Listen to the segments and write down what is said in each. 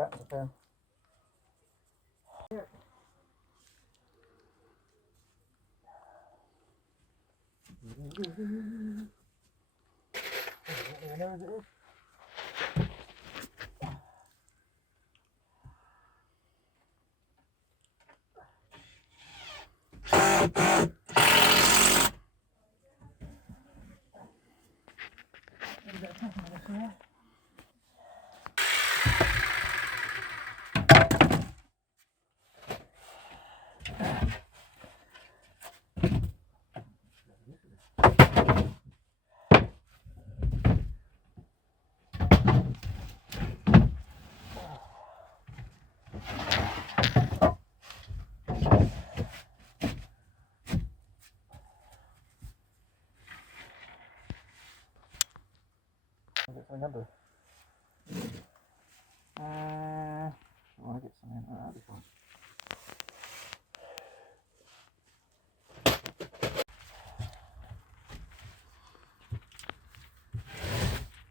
back to town. Yeah. Get something under. I want to get something. That'll be fine.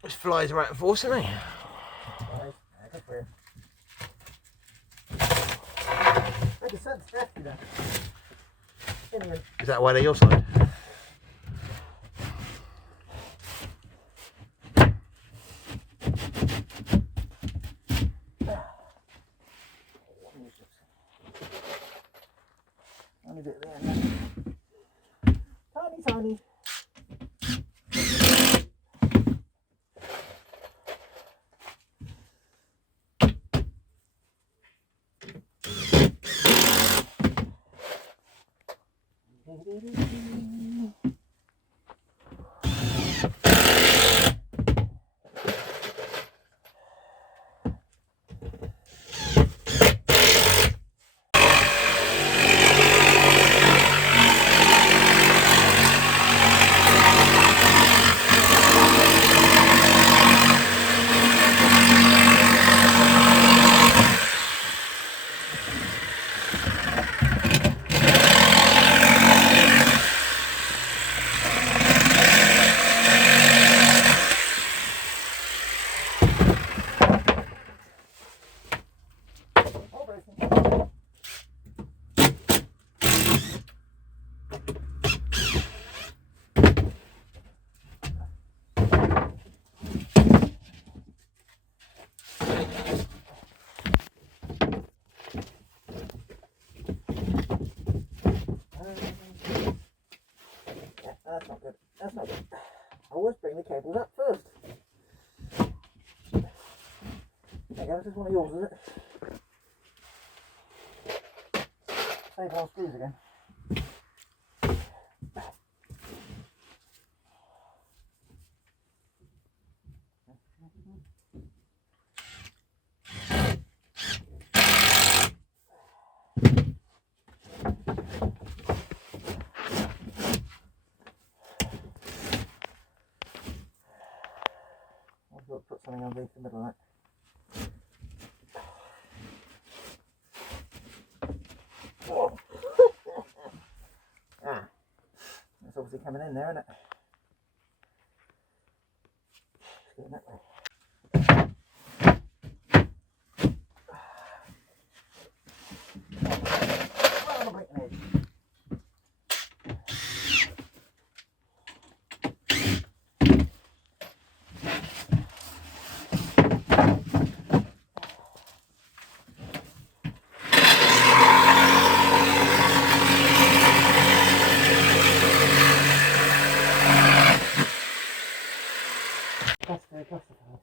This flies right and forth, isn't he? Right. Good for him. Like a sun's hefty then. Anyway. Is that why they're your side? Only bit there now. Tiny, tiny. That's not good. That's not good. I always bring the cables up first. There you go, this is one of yours, is it? Save our screws again. I've got to put something underneath the middle of that. Whoa. Ah, that's obviously coming in there, isn't it? Let's get it that way. Oh, I'm breaking it. That's very justified.